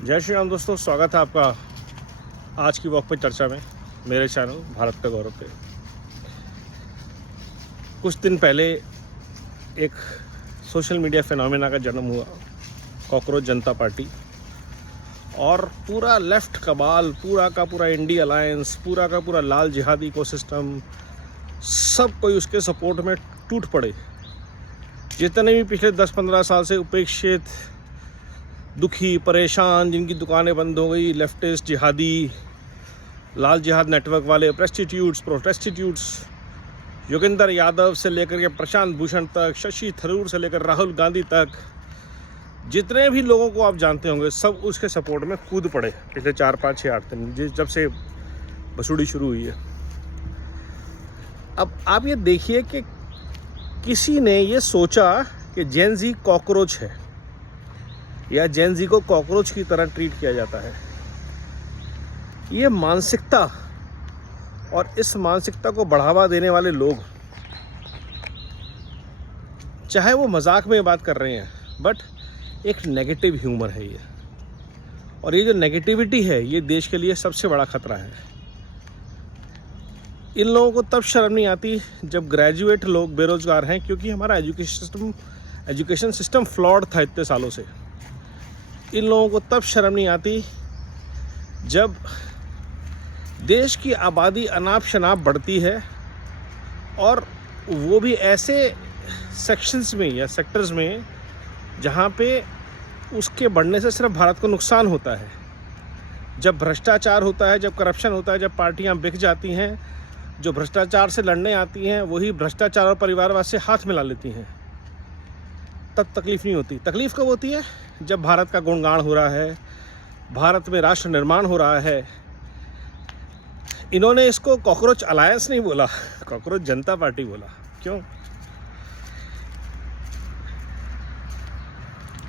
जय श्री राम दोस्तों, स्वागत है आपका आज की वॉक पे चर्चा में मेरे चैनल भारत का गौरव पे। कुछ दिन पहले एक सोशल मीडिया फिनोमेना का जन्म हुआ, कॉकरोच जनता पार्टी, और पूरा लेफ्ट कबाल, पूरा का पूरा इंडिया अलायंस, पूरा का पूरा लाल जिहादी इकोसिस्टम, सब कोई उसके सपोर्ट में टूट पड़े। जितने भी पिछले 10-15 साल से उपेक्षित, दुखी, परेशान, जिनकी दुकानें बंद हो गई, लेफ्टिस्ट, जिहादी, लाल जिहाद नेटवर्क वाले, प्रोस्टिट्यूट्स, योगेंद्र यादव से लेकर के प्रशांत भूषण तक, शशि थरूर से लेकर राहुल गांधी तक, जितने भी लोगों को आप जानते होंगे, सब उसके सपोर्ट में कूद पड़े पिछले 4, 5, 6, 8 दिन जब से बसूड़ी शुरू हुई है। अब आप ये देखिए कि किसी ने ये सोचा कि जेन ज़ी कॉकरोच है या जेन ज़ी को कॉकरोच की तरह ट्रीट किया जाता है। ये मानसिकता और इस मानसिकता को बढ़ावा देने वाले लोग, चाहे वो मजाक में बात कर रहे हैं, बट एक नेगेटिव ह्यूमर है ये। और ये जो नेगेटिविटी है, ये देश के लिए सबसे बड़ा खतरा है। इन लोगों को तब शर्म नहीं आती जब ग्रेजुएट लोग बेरोजगार हैं, क्योंकि हमारा एजुकेशन सिस्टम फ्लॉड था इतने सालों से। इन लोगों को तब शर्म नहीं आती जब देश की आबादी अनाप शनाप बढ़ती है, और वो भी ऐसे सेक्शंस में या सेक्टर्स में जहाँ पे उसके बढ़ने से सिर्फ भारत को नुकसान होता है। जब भ्रष्टाचार होता है, जब करप्शन होता है, जब पार्टियाँ बिक जाती हैं, जो भ्रष्टाचार से लड़ने आती हैं वही भ्रष्टाचार और परिवारवाद से हाथ मिला लेती हैं, तब तकलीफ़ नहीं होती। तकलीफ़ कब होती है? जब भारत का गुणगान हो रहा है, भारत में राष्ट्र निर्माण हो रहा है। इन्होंने इसको कॉकरोच अलायंस नहीं बोला, कॉकरोच जनता पार्टी बोला। क्यों?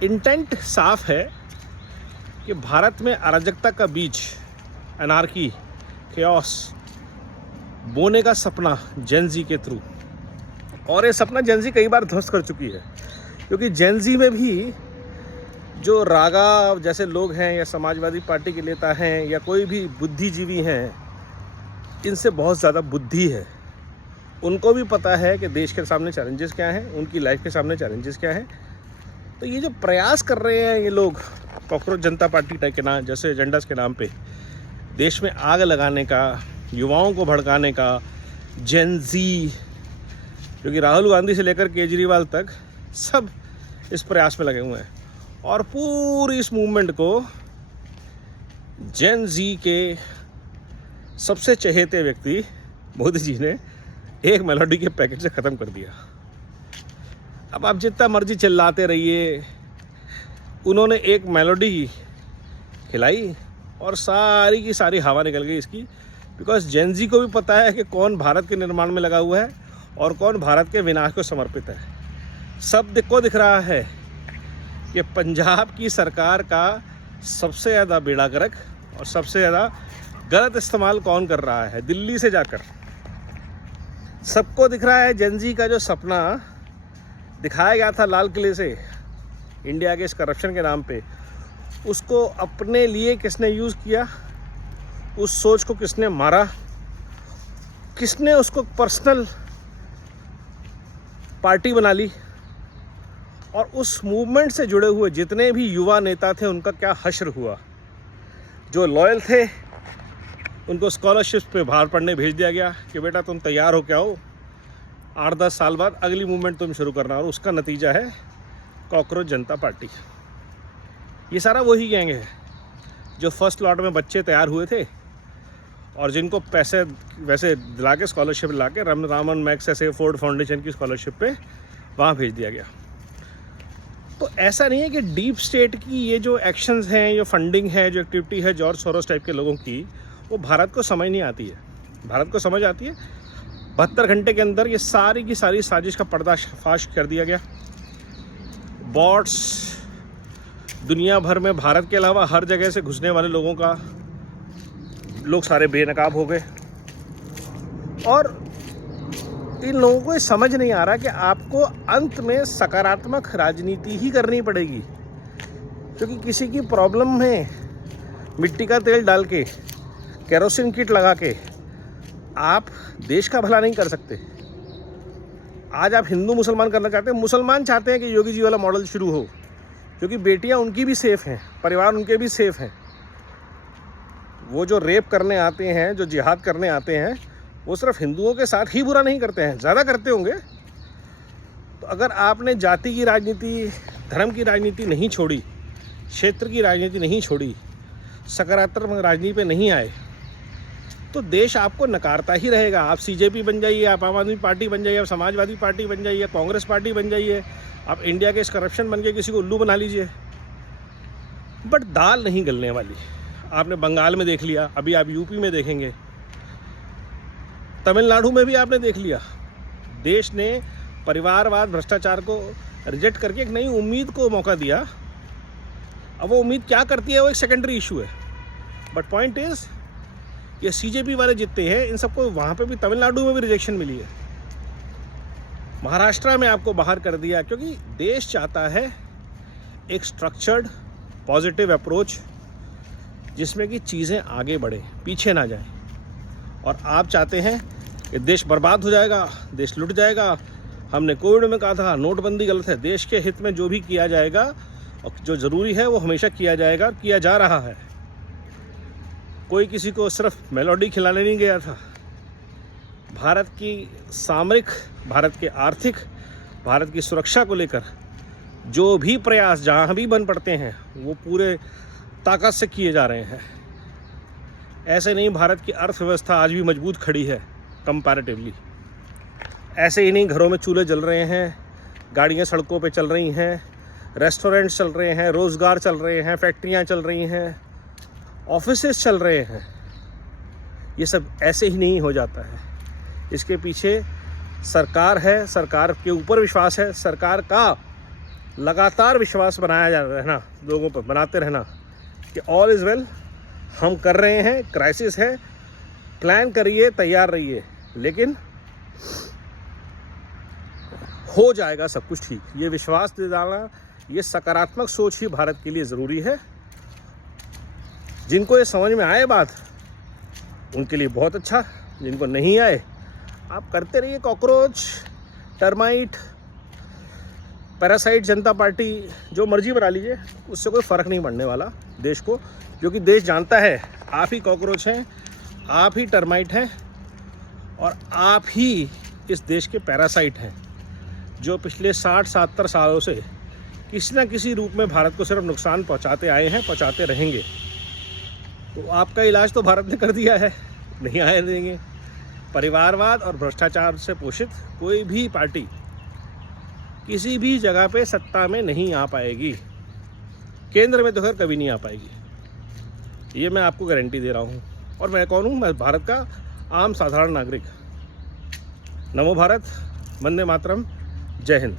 इंटेंट साफ है कि भारत में अराजकता का बीज, अनार्की, केओस बोने का सपना जेन ज़ी के थ्रू, और ये सपना जेन ज़ी कई बार ध्वस्त कर चुकी है। क्योंकि जेन ज़ी में भी जो रागा जैसे लोग हैं, या समाजवादी पार्टी के नेता हैं, या कोई भी बुद्धिजीवी हैं, इनसे बहुत ज़्यादा बुद्धि है। उनको भी पता है कि देश के सामने चैलेंजेस क्या हैं, उनकी लाइफ के सामने चैलेंजेस क्या हैं। तो ये जो प्रयास कर रहे हैं ये लोग कॉकरोच जनता पार्टी टाइप के नाम जैसे एजेंडास के नाम पे देश में आग लगाने का, युवाओं को भड़काने का, जेन ज़ी, क्योंकि राहुल गांधी से लेकर केजरीवाल तक सब इस प्रयास में लगे हुए हैं। और पूरी इस मूवमेंट को जेन ज़ी के सबसे चहेते व्यक्ति मोदी जी ने एक मेलोडी के पैकेट से ख़त्म कर दिया। अब आप जितना मर्जी चिल्लाते रहिए, उन्होंने एक मेलोडी खिलाई और सारी की सारी हवा निकल गई इसकी। बिकॉज जेन ज़ी को भी पता है कि कौन भारत के निर्माण में लगा हुआ है और कौन भारत के विनाश को समर्पित है। सब दिख रहा है कि पंजाब की सरकार का सबसे ज़्यादा बेड़ा गर्क और सबसे ज़्यादा गलत इस्तेमाल कौन कर रहा है, दिल्ली से जाकर। सबको दिख रहा है जेन ज़ी का जो सपना दिखाया गया था लाल किले से इंडिया के इस करप्शन के नाम पे, उसको अपने लिए किसने यूज़ किया, उस सोच को किसने मारा, किसने उसको पर्सनल पार्टी बना ली, और उस मूवमेंट से जुड़े हुए जितने भी युवा नेता थे उनका क्या हश्र हुआ। जो लॉयल थे उनको स्कॉलरशिप पे बाहर पढ़ने भेज दिया गया कि बेटा तुम तैयार हो के आओ, 8-10 साल बाद अगली मूवमेंट तुम शुरू करना। और उसका नतीजा है कॉकरोच जनता पार्टी। ये सारा वही गैंग है जो फर्स्ट लॉट में बच्चे तैयार हुए थे और जिनको पैसे वैसे दिला के, स्कॉलरशिप ला के, रामन मैक्स ऐसे फोर्ड फाउंडेशन की स्कॉलरशिप पे वहाँ भेज दिया गया। तो ऐसा नहीं है कि डीप स्टेट की ये जो एक्शंस हैं, ये फंडिंग है, जो एक्टिविटी है जॉर्ज सोरोस टाइप के लोगों की, वो भारत को समझ नहीं आती है। भारत को समझ आती है 72 घंटे के अंदर ये सारी की सारी साजिश का पर्दाफाश कर दिया गया। बॉट्स दुनिया भर में, भारत के अलावा हर जगह से घुसने वाले लोगों का, लोग सारे बेनकाब हो गए। और इन लोगों को ये समझ नहीं आ रहा कि आपको अंत में सकारात्मक राजनीति ही करनी पड़ेगी, क्योंकि किसी की प्रॉब्लम में मिट्टी का तेल डाल के, केरोसिन किट लगा के आप देश का भला नहीं कर सकते। आज आप हिंदू मुसलमान करना चाहते हैं, मुसलमान चाहते हैं कि योगी जी वाला मॉडल शुरू हो, क्योंकि बेटियां उनकी भी सेफ़ हैं, परिवार उनके भी सेफ़ हैं। वो जो रेप करने आते हैं, जो जिहाद करने आते हैं, वो सिर्फ हिंदुओं के साथ ही बुरा नहीं करते हैं, ज़्यादा करते होंगे। तो अगर आपने जाति की राजनीति, धर्म की राजनीति नहीं छोड़ी, क्षेत्र की राजनीति नहीं छोड़ी, सकारात्मक राजनीति पे नहीं आए, तो देश आपको नकारता ही रहेगा। आप CJP बन जाइए, आप आम आदमी पार्टी बन जाइए, आप समाजवादी पार्टी बन जाइए, कांग्रेस पार्टी बन जाइए, आप इंडिया के इस करप्शन बन के किसी को उल्लू बना लीजिए, बट दाल नहीं गलने वाली। आपने बंगाल में देख लिया, अभी आप यूपी में देखेंगे, तमिलनाडु में भी आपने देख लिया। देश ने परिवारवाद, भ्रष्टाचार को रिजेक्ट करके एक नई उम्मीद को मौका दिया। अब वो उम्मीद क्या करती है वो एक सेकेंडरी इशू है, बट पॉइंट इज़ ये CJP वाले जितने हैं, इन सबको वहाँ पे भी, तमिलनाडु में भी रिजेक्शन मिली है। महाराष्ट्र में आपको बाहर कर दिया, क्योंकि देश चाहता है एक स्ट्रक्चर्ड पॉजिटिव अप्रोच जिसमें कि चीज़ें आगे बढ़े, पीछे ना जाएं। और आप चाहते हैं कि देश बर्बाद हो जाएगा, देश लुट जाएगा। हमने कोविड में कहा था नोटबंदी गलत है, देश के हित में जो भी किया जाएगा और जो ज़रूरी है वो हमेशा किया जाएगा, किया जा रहा है। कोई किसी को सिर्फ मेलोडी खिलाने नहीं गया था। भारत की सामरिक, भारत के आर्थिक, भारत की सुरक्षा को लेकर जो भी प्रयास जहाँ भी बन पड़ते हैं वो पूरे ताकत से किए जा रहे हैं। ऐसे नहीं भारत की अर्थव्यवस्था आज भी मजबूत खड़ी है कंपैरेटिवली। ऐसे ही नहीं घरों में चूल्हे जल रहे हैं, गाड़ियाँ सड़कों पे चल रही हैं, रेस्टोरेंट्स चल रहे हैं, रोज़गार चल रहे हैं, फैक्ट्रियाँ चल रही हैं, ऑफिसेस चल रहे हैं। ये सब ऐसे ही नहीं हो जाता है। इसके पीछे सरकार है, सरकार के ऊपर विश्वास है, सरकार का लगातार विश्वास बनाया जा रहना, लोगों पर बनाते रहना कि ऑल इज़ वेल, हम कर रहे हैं, क्राइसिस है, प्लान करिए, तैयार रहिए, लेकिन हो जाएगा सब कुछ ठीक। ये विश्वास दिलाना, ये सकारात्मक सोच ही भारत के लिए ज़रूरी है। जिनको ये समझ में आए बात, उनके लिए बहुत अच्छा, जिनको नहीं आए आप करते रहिए कॉकरोच, टर्माइट, पैरासाइट, जनता पार्टी, जो मर्जी बना लीजिए, उससे कोई फ़र्क नहीं पड़ने वाला देश को, क्योंकि देश जानता है आप ही कॉकरोच हैं, आप ही टर्माइट हैं और आप ही इस देश के पैरासाइट हैं, जो पिछले 60-70 सालों से किसी न किसी रूप में भारत को सिर्फ नुकसान पहुंचाते आए हैं, पहुंचाते रहेंगे। तो आपका इलाज तो भारत ने कर दिया है, नहीं आए देंगे। परिवारवाद और भ्रष्टाचार से पोषित कोई भी पार्टी किसी भी जगह पे सत्ता में नहीं आ पाएगी, केंद्र में तो खैर कभी नहीं आ पाएगी, ये मैं आपको गारंटी दे रहा हूँ। और मैं कौन हूँ? मैं भारत का आम साधारण नागरिक। नमो भारत, वंदे मातरम, जय हिंद।